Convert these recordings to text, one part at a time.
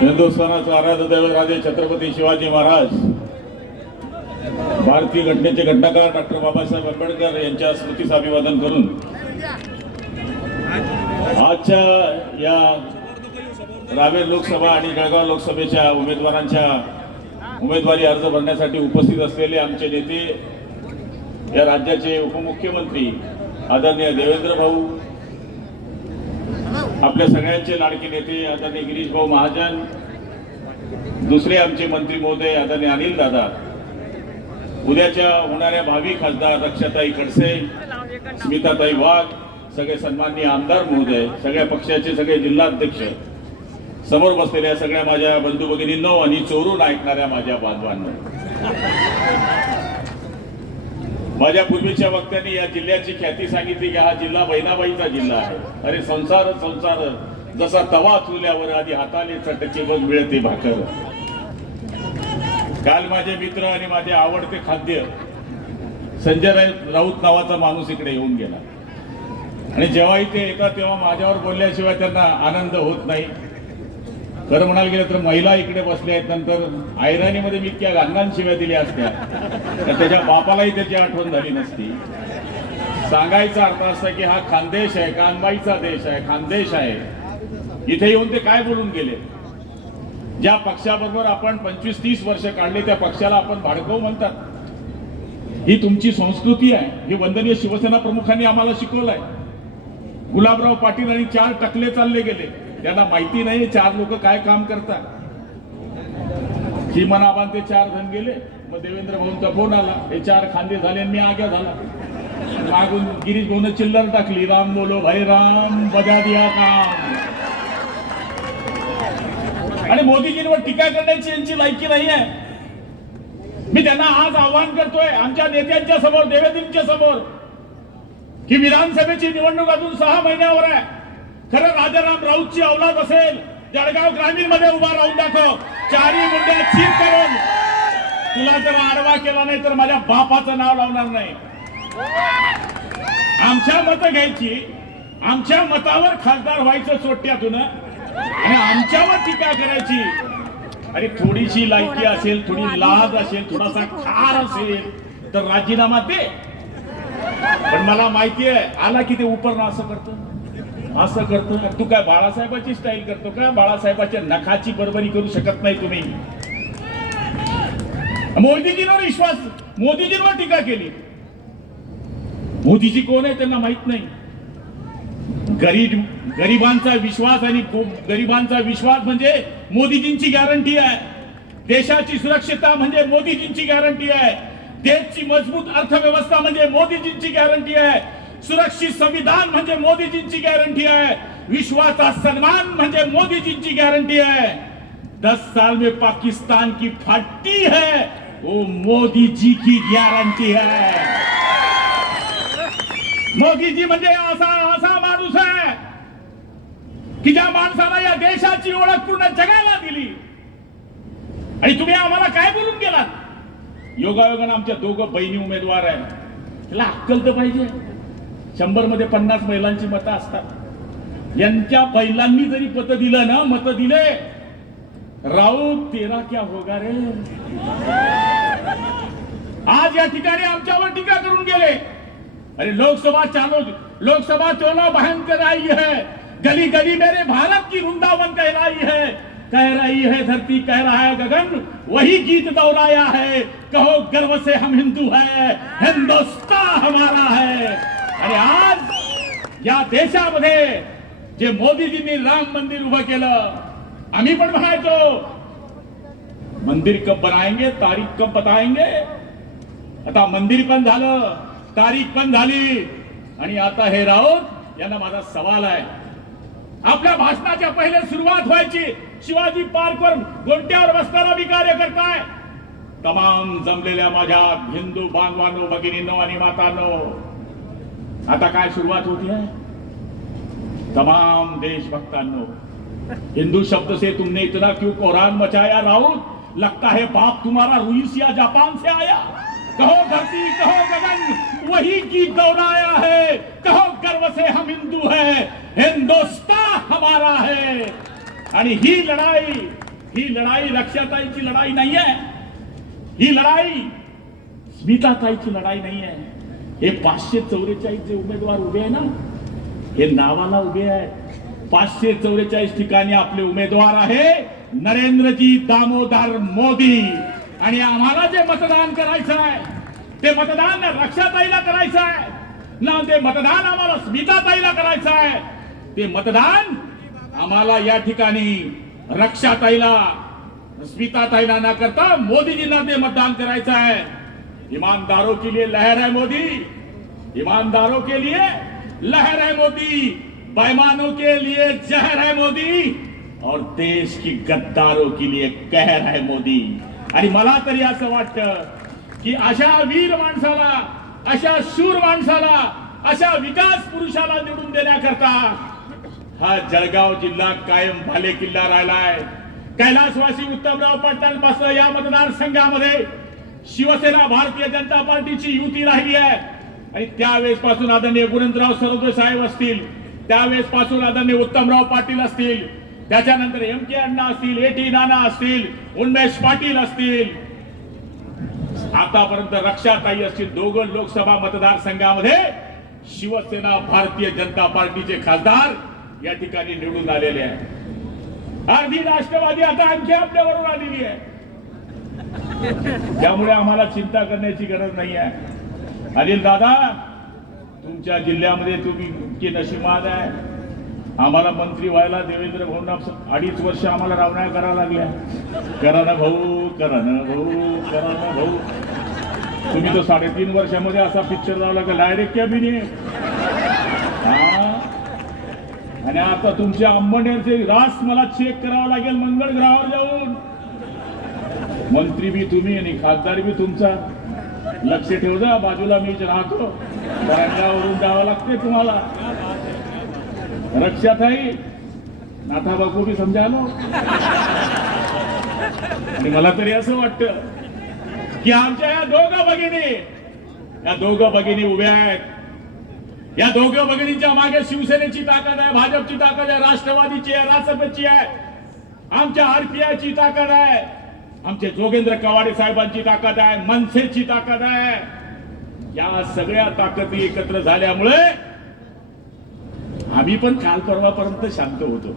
हिंदुस्थानाचा आराध्य दैवत राजे छत्रपती शिवाजी महाराज, भारतीय घटनेचे घटनाकार डॉक्टर बाबासाहेब आंबेडकर यांच्या स्मृतीस अभिवादन करून आजच्या या रावेर लोकसभा आणि जळगाव लोकसभेच्या उमेदवारांच्या उमेदवारी अर्ज भरण्यासाठी उपस्थित असलेले आमचे नेते, या राज्याचे उपमुख्यमंत्री आदरणीय देवेंद्र भाऊ, आपल्या सगळ्यांचे लाडके नेते आदरणीय गिरीश भाऊ महाजन, दुसरे आमचे मंत्री महोदय आदरणीय अनिल दादा, उद्याच्या होणाऱ्या भावी खासदार रक्षाताई खडसे, स्मिताताई वाघ, सगळे सन्माननीय आमदार महोदय, सगळ्या पक्षाचे सगळे जिल्हाध्यक्ष, समोर बसलेल्या सगळ्या माझ्या बंधू भगिनींनो आणि चोरून ऐकणाऱ्या माझ्या बांधवांनो, माझ्या पूर्वीच्या वक्त्यांनी या जिल्ह्याची ख्याती सांगितली की हा जिल्हा बहिणाबाईचा जिल्हा आहे. अरे संसार संसार जसा तवा चुल्यावर आधी हाताने चटके बस मिळते भाकर. काल माझे मित्र आणि माझे आवडते खाद्य संजय राऊत नावाचा माणूस इकडे येऊन गेला आणि जेव्हा इथे येतात तेव्हा माझ्यावर बोलल्याशिवाय त्यांना आनंद होत नाही. खरं म्हणायला गेलं तर महिला इकडे बसल्या आहेत, नंतर ऐराणीमध्ये मी इतक्या गांगान शिव्या दिल्या असत्या तर त्याच्या बापालाही त्याची आठवण झाली नसती. सांगायचा अर्थ असा की हा खानदेश आहे, कानबाईचा देश आहे, खानदेश आहे. इथे येऊन ते काय बोलून गेले? ज्या पक्षाबरोबर आपण 25-30 वर्ष काढले त्या पक्षाला आपण भाडकव म्हणतात. ही तुमची संस्कृती आहे. हे वंदनीय शिवसेना प्रमुखांनी आम्हाला शिकवलंय. गुलाबराव पाटील आणि 4 टकले चालले गेले, त्यांना माहिती नाही 4 लोक काय काम करतात. चिमनाबान ते 4 जण गेले. मग देवेंद्र भाऊंचा फोन आला, हे 4 खांदे झाले आणि मी आग्या झाला. मागून गिरीश भाऊन चिल्लर टाकली, राम बोलो भाई राम, बजा दिया काम. आणि मोदीजींवर टीका करण्याची यांची लायकी नाही आहे. मी त्यांना आज आवाहन करतोय आमच्या नेत्यांच्या समोर, देवेंद्रजींच्या समोर, की विधानसभेची निवडणूक अजून 6 महिन्यावर आहे. खरं राजाराम राऊतची औलाद असेल, जळगाव ग्रामीण मध्ये उभा राहून दाखव. 4ही मुंड्या चीप करून तुला जर आडवा केला नाही तर माझ्या बापाचं नाव लावणार नाही. आमच्या मत घ्यायची, आमच्या मतावर खासदार व्हायचं चोट्यातून आणि आमच्यावर टीका करायची. अरे थोडीशी लायकी असेल, थोडी लाज असेल, थोडासा खार असेल तर राजीनामा दे. पण मला माहिती आहे आला की ते उपरणं असं असं करतो. तू काय बाळासाहेबाची स्टाईल करतो का? बाळासाहेबाच्या नखाची बरोबरी करू शकत नाही तुम्ही. मोदीजींवर विश्वास, मोदीजींवर टीका केली. मोदीजी कोण आहे त्यांना माहित नाही. गरिबांचा विश्वास आणि गरिबांचा विश्वास म्हणजे मोदीजींची गॅरंटी आहे. देशाची सुरक्षितता म्हणजे मोदीजींची गॅरंटी आहे. देशची मजबूत अर्थव्यवस्था म्हणजे मोदीजींची गॅरंटी आहे. सुरक्षित संविधान म्हणजे मोदीजींची गॅरंटी आहे. विश्वाचा सन्मान म्हणजे मोदीजींची गॅरंटी है. 10 साल में पाकिस्तान की फटी है वो मोदी जी की गॅरंटी है. मोदी जी म्हणजे असा माणूस आहे की ज्या माणसाला या देशाची ओळख पूर्ण जगाला दिली. आणि तुम्ही आम्हाला काय बोलून गेलात? योगायोगाने आमच्या 2 बहिणी उमेदवार आहेत. त्याला अक्कल तर पाहिजे. 100 मध्ये 50 महिलांची मतं असतात. यांच्या बैलांनी जरी मत दिलं ना, मत दिले, राऊत तेरा क्या होगा रे. आज या ठिकाणी आमच्यावर टीका करून गेले. अरे लोकसभा चुनाव भयंकर आई है, गली गली मेरे भारत की वृंदावन कहलाई है. कह रही है धरती, कह रहा है गगन, वही गीत दोहराया है. कहो गर्व से हम हिंदू है, हिंदुस्तान हमारा है. आणि आज या देशामध्ये जे मोदीजींनी राम मंदिर उभं केलं, आम्ही पण म्हणायचो मंदिर कब बनाएंगे, तारीख कब बताएंगे. आता मंदिर पण झालं, तारीख पण झाली. आणि आता हे राऊत यांना माझा सवाल आहे. आपल्या भाषणाच्या पहिले सुरुवात व्हायची शिवाजी पार्कवर गोंट्यावर बसताना मी कार्य करताय. तमाम जमलेल्या माझ्या हिंदू बांधवांनो, भगिनींनो आणि मातांनो, आता काय सुरुवात होती है? तमाम देशभक्तांनो, हिंदू शब्द से तुमने इतना क्यों कोरान मचाया राउत? लगता है बाप तुम्हारा रूस या जापान से आया. कहो धरती, कहो गगन, वही गीत दोहराया है. कहो गर्व से हम हिंदू है, हिंदुस्तान हमारा है. आणि ही लढाई रक्षाताईची लढाई नाही आहे, ही लढाई स्मिताताईची लढाई नाही आहे. हे 544 जे उमेदवार उभे आहे ना, हे नावाला उभे आहे. 544 ठिकाणी आपले उमेदवार आहे नरेंद्रजी दामोदर मोदी. आणि आम्हाला जे मतदान करायचं आहे ते मतदान रक्षाताईला करायचं आहे ना, ते मतदान आम्हाला स्मिताताईला करायचं आहे. ते मतदान आम्हाला या ठिकाणी रक्षाताईला स्मिताताईला न करता मोदीजींना ते मतदान करायचं आहे. ईमानदारों के लिए लहर है मोदी, ईमानदारों के लिए लहर है मोदी, बेईमानों के लिए जहर है मोदी और देश की गद्दारों के लिए कहर है मोदी. आणि मला तरी असं वाटतं की अशा वीर माणसाला, अशा शूर माणसाला, अशा विकास पुरुषाला निवडून देण्याकरता हा जळगाव जिल्हा कायम भाले किल्ला राहिलाय. कैलासवासी उत्तमराव पाटलांपासून या मतदारसंघामध्ये शिवसेना भारतीय जनता पार्टीची युती राहिली आहे. आणि त्यावेळेस पासून आदरणीय गुणवंतराव सरोदे साहेब असतील, त्यावेळेस पासून आदरणीय उत्तमराव पाटील असतील, त्याच्यानंतर MK अण्णा असतील, AT नाना असतील, उन्मेष पाटील असतील, आतापर्यंत रक्षाताई असतील, दोघं लोकसभा मतदारसंघामध्ये शिवसेना भारतीय जनता पार्टीचे खासदार या ठिकाणी निवडून आलेले आहेत. अर्धी राष्ट्रवादी आता आणखी आपल्याबरोबर आलेली आहे. त्यामुळे आम्हाला चिंता करण्याची गरज नाही आहे. अनिल दादा, तुमच्या जिल्ह्यामध्ये तुम्ही इतके नशिबान आहे. आम्हाला मंत्री व्हायला देवेंद्र भाऊंना 2.5 वर्ष आम्हाला रावण्या करायला लागल्या. करा ना भाऊ, करा ना भाऊ, करा ना भाऊ. तुम्ही तो 3.5 वर्षामध्ये असा पिक्चर लावला का डायरेक्ट कॅबिनेट. आणि आता तुमच्या अंबनेरचे रास मला चेक करावं लागेल मंगळ ग्रहावर जाऊन. मंत्री बी तुम्ही आणि खासदार बी तुमचा. लक्ष ठेव जा, बाजूला मीच राहतो. बरंगावरून जावं लागते तुम्हाला. रक्षाताई नाथा बापू बी समजालो. आणि मला तरी असं वाटतं की आमच्या या दोघं भगिनी उभ्या आहेत. या दोघं भगिनींच्या मागे शिवसेनेची ताकद आहे, भाजपची ताकद आहे, राष्ट्रवादीची आहे, रासपची आहे, आमच्या RPIची ताकद आहे, आमचे जोगेंद्र कवाडे साहेबांची ताकद आहे, मनसेची ताकद आहे. या सगळ्या ताकदी एकत्र झाल्यामुळे आम्ही पण काल परवापर्यंत शांत होतो.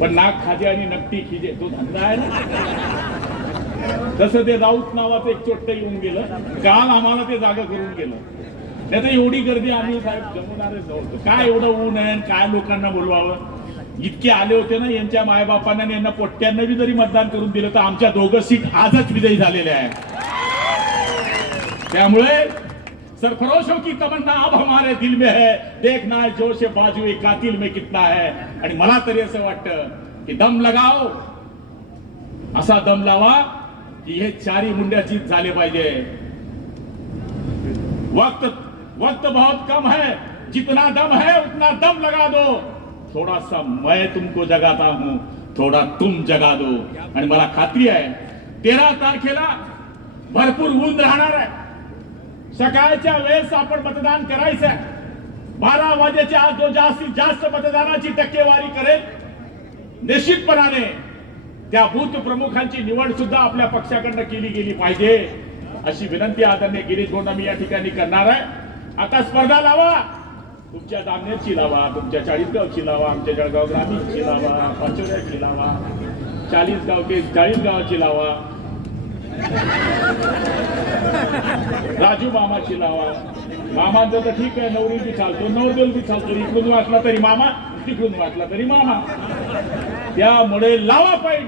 पण नाक खाजे आणि नकटी खिजे तो धंदा आहे ना. तसं ते राऊत नावाचं एक चोट्ट येऊन गेलं. काल आम्हाला ते जागा करून गेलं. नाही तर एवढी गर्दी आम्ही साहेब जमवणारच नव्हतो. काय एवढं ऊन आहे, काय लोकांना बोलवावं. इतके आले होते ना यांच्या मायबापांना, यांना पोट्ट्यांना बी जरी मतदान करून दिलं तर आमच्या 2 सीट आजच विजयी झालेल्या आहेत. त्यामुळे सरफरोशों की तमन्ना अब हमारे दिल में है, देखना है जोश बाजू कातिल में कितना है. आणि मला तरी असं वाटतं की दम लगाओ, असा दम लावा की हे 4 मुंड्या जीत झाले पाहिजे. वक्त बहुत कम है, जितना दम है उतना दम लगा दो. थोड़ा सा मैं तुमको जगाता हूं, थोडा तुम जगा दो. आणि मला खात्री आहे 13 तारखेला भरपूर ऊन राहणार आहे. सकाळच्या वेळेस आपण मतदान करायचं आहे. 12 वाजेच्या आज जो जास्तीत जास्त मतदानाची टक्केवारी करेल, निश्चितपणाने त्या बूथ प्रमुखांची निवड सुद्धा आपल्या पक्षाकडनं केली गेली पाहिजे, अशी विनंती आदरणीय गिरीश भाऊंना मी या ठिकाणी करणार आहे. आता स्पर्धा लावा, तुमच्या दामनेरची लावा, तुमच्या 40गावची लावा, आमच्या जळगाव ग्रामीणची लावा, पाचोऱ्याची लावा, 40 गावाची लावा, राजू मामाची लावा. मामांचं तर ठीक आहे, नवरी बी चालतो, नवरदेव बी चालतो. इकडून वाटला तरी मामा, तिकडून वाटला तरी मामा. त्यामुळे लावा पाहिजे.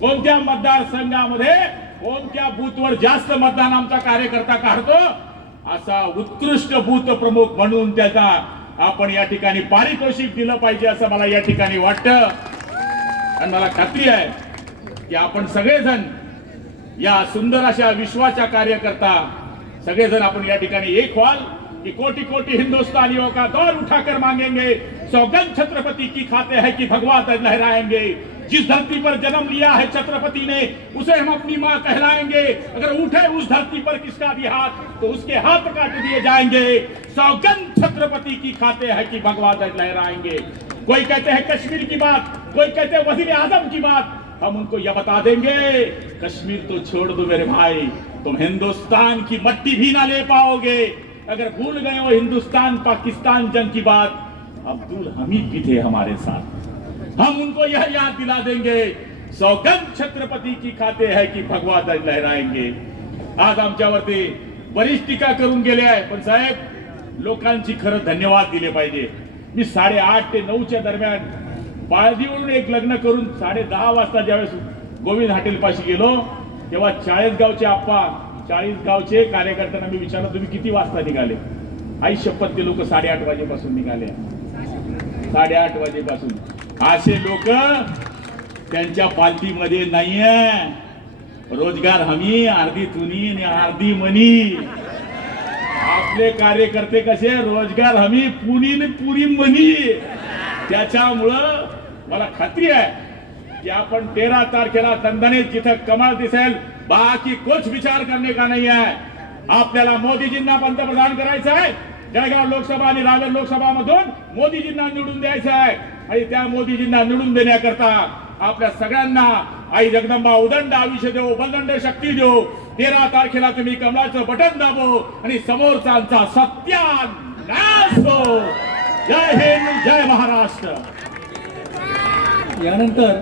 कोणत्या मतदारसंघामध्ये कोणत्या बूथवर जास्त मतदान आमचा कार्यकर्ता काढतो, असा उत्कृष्ट बूथ प्रमुख म्हणून त्याचा आपण या ठिकाणी पारितोषिक दिलं पाहिजे, असं मला या ठिकाणी वाटतं. आणि मला खात्री आहे की आपण सगळेजण या सुंदर अशा विश्वाच्या कार्यकर्ता सगळेजण आपण या ठिकाणी एक व्हाल कि कोटि कोटि हिंदुस्तानियों का दौर उठाकर मांगेंगे, सौगंध छत्रपति की खाते हैं कि भगवा ध्वज लहराएंगे. जिस धरती पर जन्म लिया है छत्रपति ने, उसे हम अपनी मां कहलाएंगे. अगर उठे उस धरती पर किसका भी हाथ, तो उसके हाथ काट दिए जाएंगे. सौगंध छत्रपति की खाते हैं कि भगवा ध्वज लहराएंगे. कोई कहते हैं कश्मीर की बात, कोई कहते हैं वजीर आजम की बात। हम उनको यह बता देंगे, कश्मीर तो छोड़ दो मेरे भाई, तुम हिंदुस्तान की मट्टी भी ना ले पाओगे। अगर भूल गए हो हिंदुस्तान पाकिस्तान जंग की बात, अब्दुल हमीद भी थे हमारे साथ। हम उनको यह याद दिला देंगे, सौगंध छत्रपती की खाते है की भगवा ध्वज लहराएंगे। आज आमच्यावरती बरीच टीका करून गेले आहे, पण साहेब लोकांची खरं धन्यवाद दिले पाहिजे। मी 8:30 ते 9च्या दरम्यान बाळदीवरून एक लग्न करून 10:30 वाजता ज्यावेळेस गोविंद हॉटेल पाशी गेलो, तेव्हा 40 गावचे आप्पा, 40 गावचे कार्यकर्त्यांना मी विचारलं तुम्ही किती वाजता निघाले? आई शपथ ते लोक 8:30 वाजेपासून निघाले, 8:30 वाजेपासून। असे लोक त्यांच्या पालखीमध्ये नाहीये। रोजगार हमी अर्धी तुनी आणि अर्धी मनी। आपले कार्यकर्ते कसे रोजगार हमी पुनी आणि पुरी मनी। त्याच्यामुळं मला खात्री आहे की आपण 13 तारखेला दणदणीत जिथं कमाल दिसेल, बाकी कुछ विचार करने का नहीं है। आपल्याला मोदीजींना पंतप्रधान करायचं आहे, जळगाव लोकसभा आणि रावेर लोकसभा मधून मोदीजींना निवडून द्यायचं आहे। आणि त्या मोदीजींना निवडून देण्याकरता आपल्या सगळ्यांना आई जगदंबा उदंड आयुष्य देव, बलदंड शक्ती देव। 13 तारखेला तुम्ही कमळाचं बटन दाबो आणि समोरचा सत्यानाश हो। जय हिंद, जय महाराष्ट्र। यानंतर